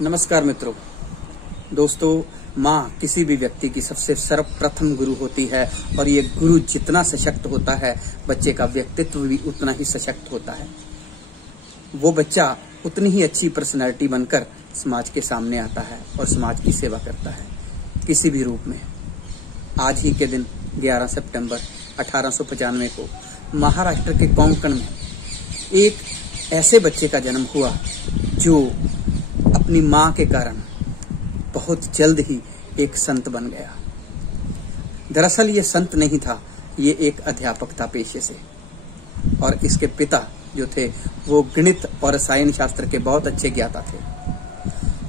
नमस्कार मित्रों, दोस्तों, माँ किसी भी व्यक्ति की सबसे सर्वप्रथम गुरु होती है और ये गुरु जितना सशक्त होता है, बच्चे का व्यक्तित्व भी उतना ही सशक्त होता है। वो बच्चा उतनी ही अच्छी पर्सनैलिटी बनकर समाज के सामने आता है और समाज की सेवा करता है किसी भी रूप में। आज ही के दिन 11 सितंबर 1895 को महाराष्ट्र के कोंकण में एक ऐसे बच्चे का जन्म हुआ जो अपनी माँ के कारण बहुत जल्द ही एक संत बन गया। दरअसल ये संत नहीं था, ये एक अध्यापक था पेशे से, और इसके पिता जो थे वो गणित और रसायन शास्त्र के बहुत अच्छे ज्ञाता थे।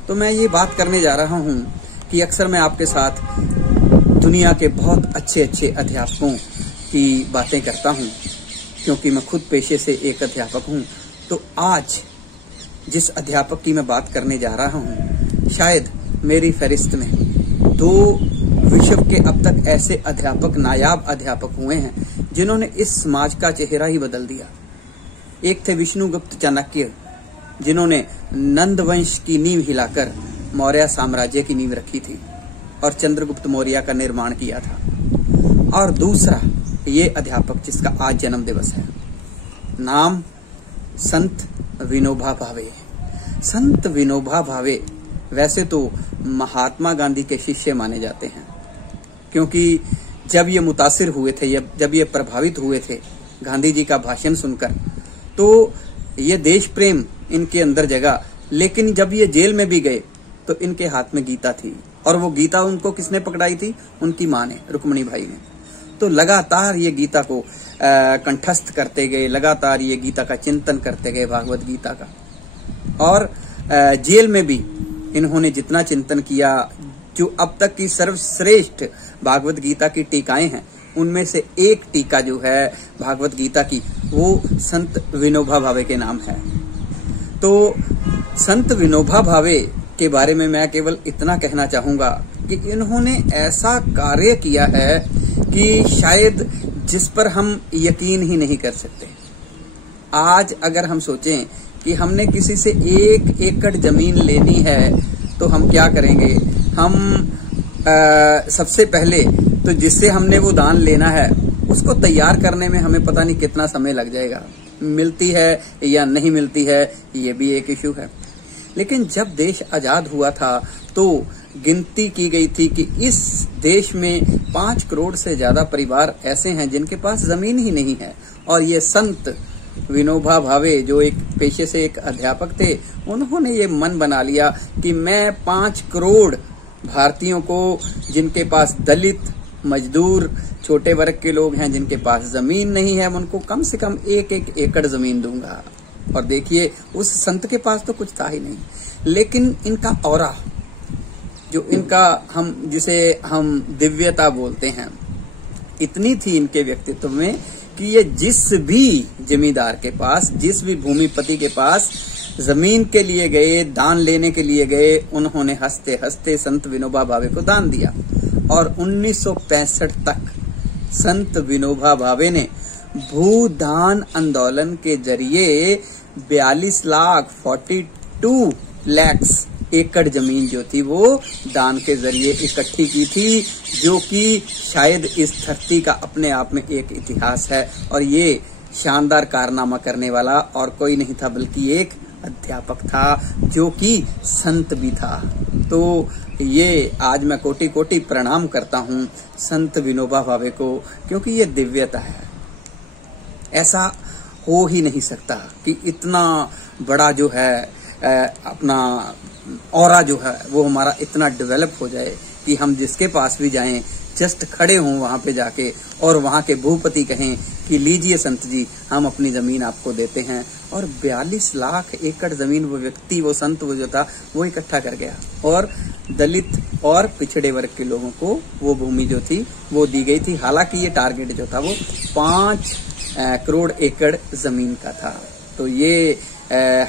तो मैं ये बात करने जा रहा हूँ कि अक्सर मैं आपके साथ दुनिया के बहुत अच्छे अच्छे अध्यापकों की बातें करता हूँ, क्योंकि मैं खुद पेशे से एक अध्यापक हूँ। तो आज जिस अध्यापक की मैं बात करने जा रहा हूँ, शायद मेरी फहरिस्त में 2 विश्व के अब तक ऐसे अध्यापक, नायाब अध्यापक हुए हैं जिन्होंने इस समाज का चेहरा ही बदल दिया। एक थे विष्णुगुप्त चाणक्य, जिन्होंने नंद वंश की नींव हिलाकर मौर्य साम्राज्य की नींव रखी थी और चंद्रगुप्त मौर्य का निर्माण किया था। और दूसरा ये अध्यापक जिसका आज जन्म दिवस है, नाम संत विनोबा भावे। संत विनोबा भावे वैसे तो महात्मा गांधी के शिष्य माने जाते हैं, क्योंकि जब ये मुतासिर हुए थे, जब ये प्रभावित हुए थे गांधी जी का भाषण सुनकर, तो ये देश प्रेम इनके अंदर जगा। लेकिन जब ये जेल में भी गए तो इनके हाथ में गीता थी, और वो गीता उनको किसने पकड़ाई थी? उनकी माँ ने, रुक्मणी भाई ने। तो लगातार ये गीता को कंठस्थ करते गए, लगातार ये गीता का चिंतन करते गए, भागवत गीता का। और जेल में भी इन्होंने जितना चिंतन किया, जो अब तक की सर्वश्रेष्ठ भागवत गीता की टीकाएं हैं, उनमें से एक टीका जो है भागवत गीता की, वो संत विनोबा भावे के नाम है। तो संत विनोबा भावे के बारे में मैं केवल इतना कहना चाहूंगा कि इन्होंने ऐसा कार्य किया है कि शायद जिस पर हम यकीन ही नहीं कर सकते। आज अगर हम सोचें कि हमने किसी से 1 एकड़ जमीन लेनी है तो हम क्या करेंगे? हम सबसे पहले तो जिससे हमने वो दान लेना है उसको तैयार करने में हमें पता नहीं कितना समय लग जाएगा। मिलती है या नहीं मिलती है, ये भी एक इश्यू है। लेकिन जब देश आजाद हुआ था तो गिनती की गई थी कि इस देश में 5 करोड़ से ज्यादा परिवार ऐसे हैं जिनके पास जमीन ही नहीं है। और ये संत विनोबा भावे, जो एक पेशे से एक अध्यापक थे, उन्होंने ये मन बना लिया कि मैं 5 करोड़ भारतीयों को, जिनके पास दलित, मजदूर, छोटे वर्ग के लोग हैं, जिनके पास जमीन नहीं है, उनको कम से कम 1-1 एकड़ जमीन दूंगा। और देखिए, उस संत के पास तो कुछ था ही नहीं, लेकिन इनका औरा, जो इनका जिसे हम दिव्यता बोलते हैं, इतनी थी इनके व्यक्तित्व में कि ये जिस भी जमींदार के पास, जिस भी भूमिपति के पास जमीन के लिए गए, दान लेने के लिए गए, उन्होंने हंसते हंसते संत विनोबा भावे को दान दिया। और 1965 तक संत विनोबा भावे ने भूदान आंदोलन के जरिए 42 लाख एकड़ जमीन जो थी वो दान के जरिए इकट्ठी की थी, जो कि शायद इस धरती का अपने आप में एक इतिहास है। और ये शानदार कारनामा करने वाला और कोई नहीं था बल्कि एक अध्यापक था, जो कि संत भी था। तो ये आज मैं कोटि कोटि प्रणाम करता हूँ संत विनोबा भावे को, क्योंकि ये दिव्यता है। ऐसा हो ही नहीं सकता कि इतना बड़ा जो है अपना ऑरा जो है वो हमारा इतना डेवलप हो जाए कि हम जिसके पास भी जाएं, जस्ट खड़े हों वहां पे जाके, और वहां के भूपति कहें कि लीजिए संत जी, हम अपनी जमीन आपको देते हैं। और 42 लाख एकड़ जमीन वो व्यक्ति, वो संत, वो जो था, वो इकट्ठा कर गया। और दलित और पिछड़े वर्ग के लोगों को वो भूमि जो थी वो दी गई थी। हालांकि ये टारगेट जो था वो 5 करोड़ एकड़ जमीन का था। तो ये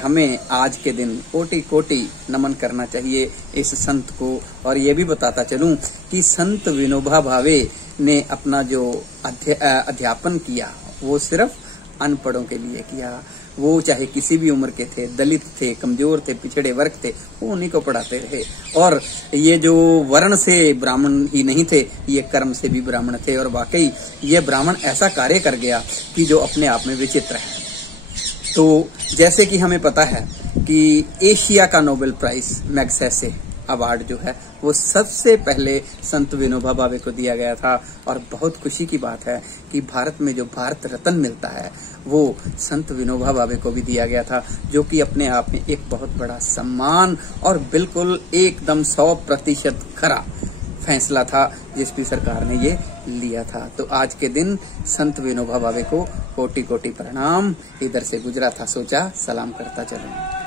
हमें आज के दिन कोटि कोटि नमन करना चाहिए इस संत को। और ये भी बताता चलूं कि संत विनोबा भावे ने अपना जो अध्यापन किया वो सिर्फ अनपढ़ों के लिए किया, वो चाहे किसी भी उम्र के थे, दलित थे, कमजोर थे, पिछड़े वर्ग थे, वो उन्हीं को पढ़ाते रहे। और ये जो वर्ण से ब्राह्मण ही नहीं थे, ये कर्म से भी ब्राह्मण थे। और वाकई ये ब्राह्मण ऐसा कार्य कर गया कि जो अपने आप में विचित्र है। तो जैसे कि हमें पता है कि एशिया का नोबेल प्राइज मैग्सेसे अवार्ड जो है वो सबसे पहले संत विनोबा भावे को दिया गया था। और बहुत खुशी की बात है कि भारत में जो भारत रत्न मिलता है वो संत विनोबा भावे को भी दिया गया था, जो कि अपने आप में एक बहुत बड़ा सम्मान और बिल्कुल एकदम 100% खरा फैसला था जिसकी सरकार ने ये लिया था। तो आज के दिन संत विनोबा भावे को कोटि कोटि प्रणाम। इधर से गुजरा था, सोचा सलाम करता चलूं।